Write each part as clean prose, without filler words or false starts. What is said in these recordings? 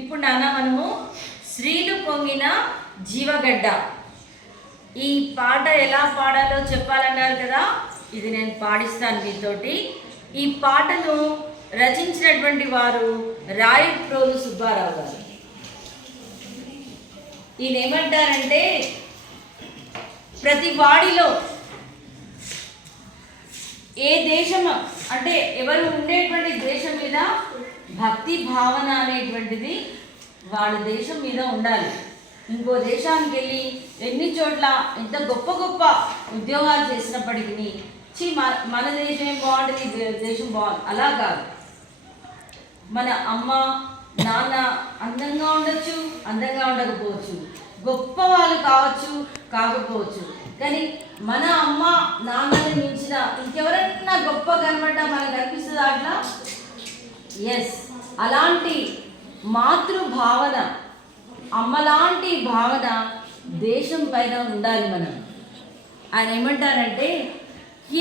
ఇప్పుడు నాన్న మనము శ్రీలు పొంగిన జీవగడ్డ ఈ పాట ఎలా పాడాలో చెప్పాలన్నారు కదా. ఇది నేను పాడిస్తాను మీతోటి. ఈ పాటను రచించినటువంటి వారు రాయప్రోలు సుబ్బారావు గారు. ఈయన ఏమంటారంటే, ప్రతి వాడిలో ఏ దేశం అంటే ఎవరు ఉండేటువంటి దేశం మీద భక్తి భావన అనేటువంటిది వాళ్ళ దేశం మీద ఉండాలి. ఇంకో దేశానికి వెళ్ళి ఎన్ని చోట్ల ఎంత గొప్ప గొప్ప ఉద్యోగాలు చేసినప్పటికీ మన దేశం ఏం బాగుంటుంది, దేశం బాగుంది అలా కాదు. మన అమ్మ నాన్న అందంగా ఉండొచ్చు, అందంగా ఉండకపోవచ్చు, గొప్ప వాళ్ళు కావచ్చు, కాకపోవచ్చు, కానీ మన అమ్మ నాన్నని మించిన ఇంకెవరైనా గొప్ప కనబడ్డా మనకు అనిపిస్తుంది అట్లా. ఎస్, అలాంటి మాతృభావన, అమ్మలాంటి భావన దేశం పైన ఉండాలి మనం. ఆయన ఏమంటారంటే,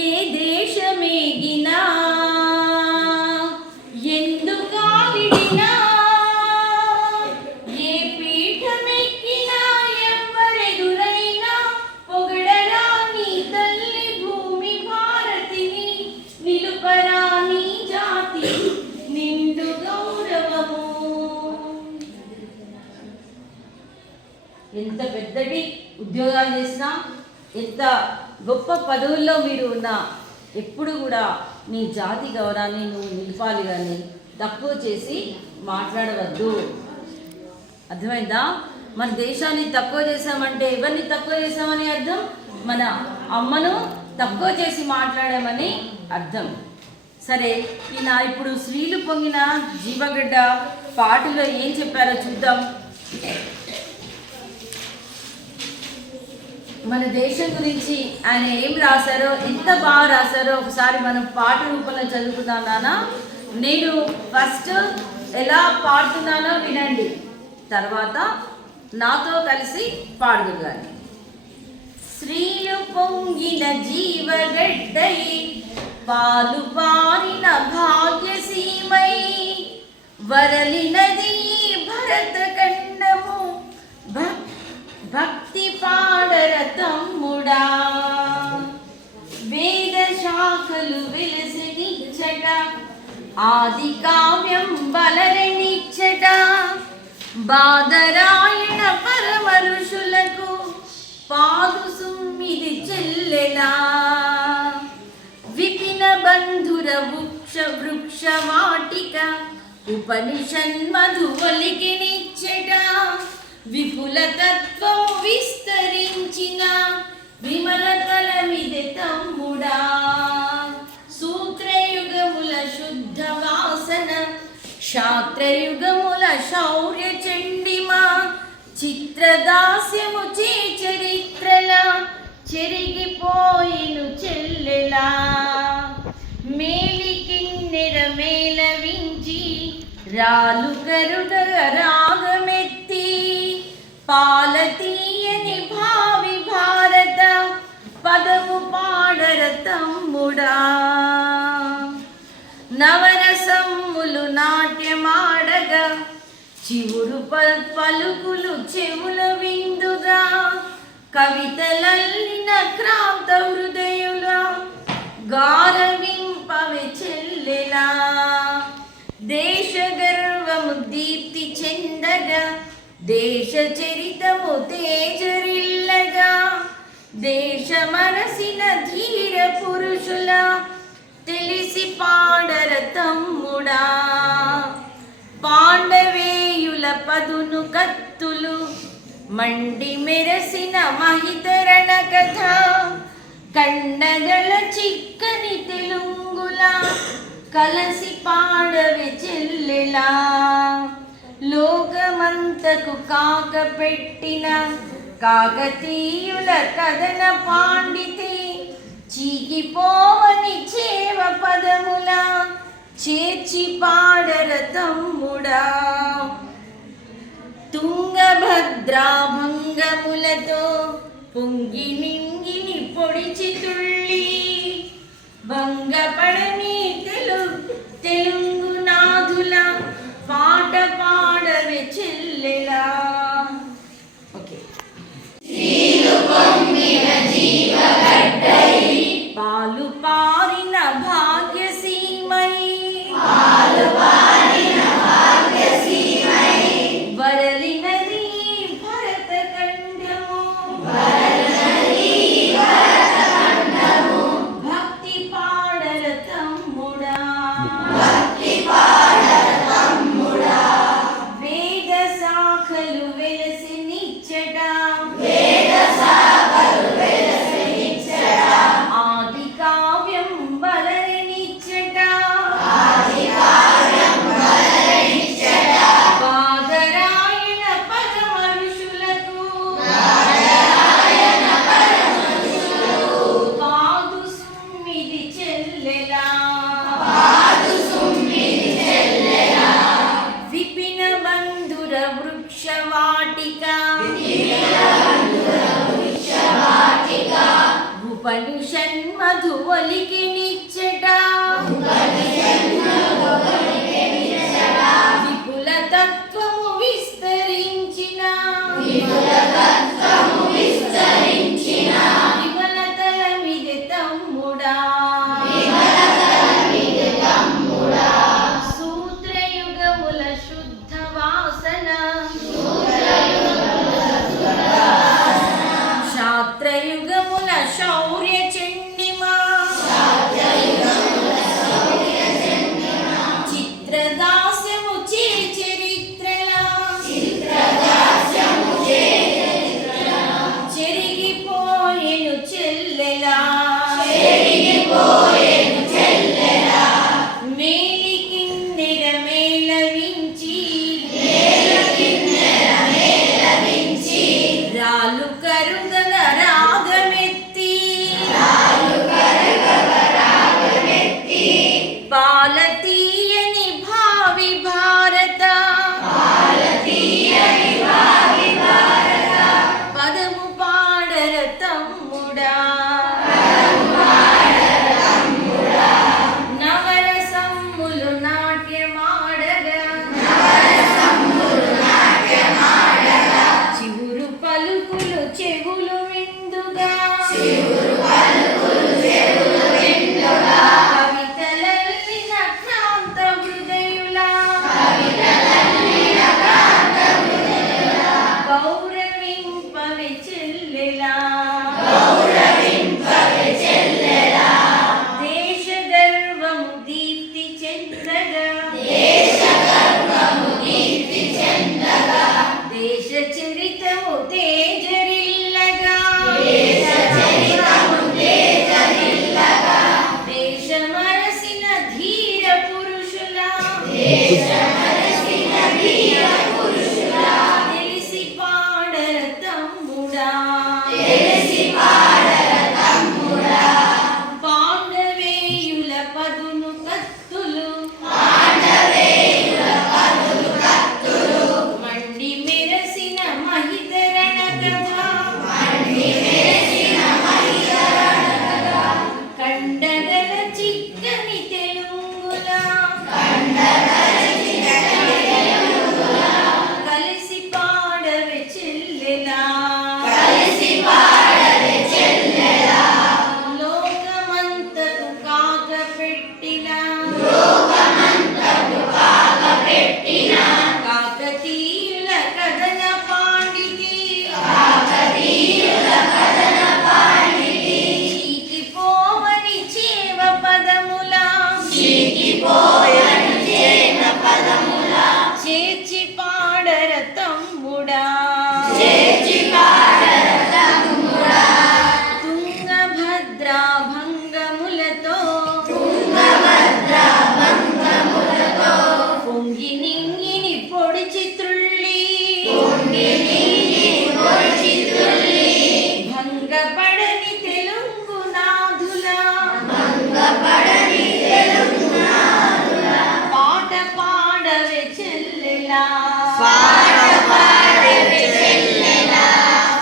ఏ దేశమేగినా ఎందుకాలిడినా ఏ పీఠమెక్కినా ఎవ్వరెదురైనా పొగడరా నీ తల్లి భూమి భారతిని, నిలుపరా నీ జాతి నిండు గౌరవము. ఎంత పెద్దటి ఉద్యోగాలు చేసినా, ఎంత గొప్ప పదవుల్లో మీరు ఉన్నా, ఎప్పుడు కూడా నీ జాతి గౌరవాన్ని నువ్వు నిలపాలి, కానీ తక్కువ చేసి మాట్లాడవద్దు. అర్థమైందా? మన దేశాన్ని తక్కువ చేసామంటే ఎవరిని తక్కువ చేసామని అర్థం? మన అమ్మను తక్కువ చేసి మాట్లాడామని అర్థం. సరే, ఈయన ఇప్పుడు శ్రీలు పొంగిన జీవగడ్డ పాటలో ఏం చెప్పారో చూద్దాం. మన దేశం గురించి ఆయన ఏం రాశారో, ఎంత బాగా రాశారో ఒకసారి మనం పాట రూపంలో చదువుకుందాం నాన్న. నేను ఫస్ట్ ఎలా పాడుతున్నానో వినండి, తర్వాత నాతో కలిసి పాడుదు కానీ. శ్రీలు పొంగిన జీవగడ్డై పాలు పారిన భాగ్యసీమై వరలినది భరత ఖండము భక్తి పాడర తమ్ముడా, వేద శాఖలు వెలసనిచ్చట ఆది కావ్యం బలరనిచ్చట బాదరాయణ పరమ ఋషులకు పాదు సుమ్మిది చెల్లెలా, విపిన బంధుర వృక్ష వాటిక ఉపనిషన్మధు ఒలికినిచ్చట విపుల తత్వం విస్తరించిన విమల తలమిది తమ్ముడా, సూత్రయుగముల శుద్ధ వాసన శాస్త్రయుగముల శౌర్య చండిమా చిత్రదాస్యము చే చరిత్రల చెరిగిపోయిను చెల్లెలా, మేలికిన్నెర మేళవించి రాలు కరుగ రాగమెత్తి పాలతీయని భావి భారత పదము పాడర తమ్ముడా, నవరసమ్ములు నాట్యమాడగా చివురు పలుకులు చెవుల విందుగా కవితలల్లిన క్రాంత హృదయుల గారవింపవె చెల్లెలా, దేశ గర్వము దీప్తి చెందగా దేశ చరితము తేజరిల్లగా దేశ మనసిన ధీర పురుషుల తెలిసి పాడర తమ్ముడా, పాండవేయుల పదును కత్తులు మండి మెరసిన మహితరణ కథ కండగల చిక్కని తెలుంగుల కలసి పాడవె చెల్లెలా, లోకమంతకు కాక పెట్టిన కాకతీయుల కథన పాండితి చీకిపోవని చేవ పదముల చేర్చి పాడర తమ్ముడా, తుంగభద్రా భంగములతో పొంగి నింగిని పొడిచి తుళ్ళి భంగపడని తెలుగు నాదుల పాట పాడవె ఉపనిషన్మధు ఒలికి నిచ్చట విపుల తత్వము విస్తరించిన విమలతల మిది తమ్ముడా సూత్రయుగముల శుద్ధ వాసన శాస్త్రయుగముల శౌర్య చండిమా చిత్రదాస్యము చే చరిత్రలా చెరిగిపోయెను చెల్లెలా మేలికిన్నెర మేళవించి రాలు కరుగగ రాగమెత్తి పాల తీయని భావి భారత పదము పాడర తమ్ముడా నవరసమ్ములు నాట్యమాడగా చివురు పలుకులు చెవులు విందుగా కవితలల్లిన క్రాంత హృదయులా గౌరవింపవి చెల్లెలా దేశ గర్వము దీప్తి చెందగా దేశ చరితము తేజరిల్లగా దేశమరసిన ధీర పురుషులా తెలిసి పాడర తమ్ముడా పాండవేయుల పదును కత్తులు మండి మెరసిన మహితరణ కథ కండగల చిక్కని తెలుగులా కలిసి పాడవే చెల్లెలా లోకమంతకు కాకపెట్టిన కాకతీయుల కథన పాండితి చీకిపోవని చేవ పదములా చేర్చి పాడర తమ్ముడా తుంగభద్రా భంగములతో పొంగి నింగిని పొడిచి త్రుళ్ళి భంగపడని తెలుగు నాథులా పాట పాడవే చెల్లెలా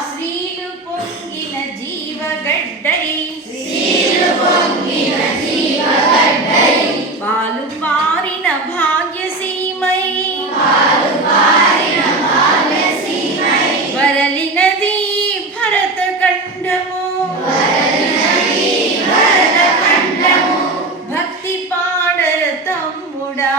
శ్రీలు పొంగిన జీవగడ్డై పాలు పారిన భాగ్యసీమై వరలినది భరత ఖండము భక్తి పాడర తమ్ముడా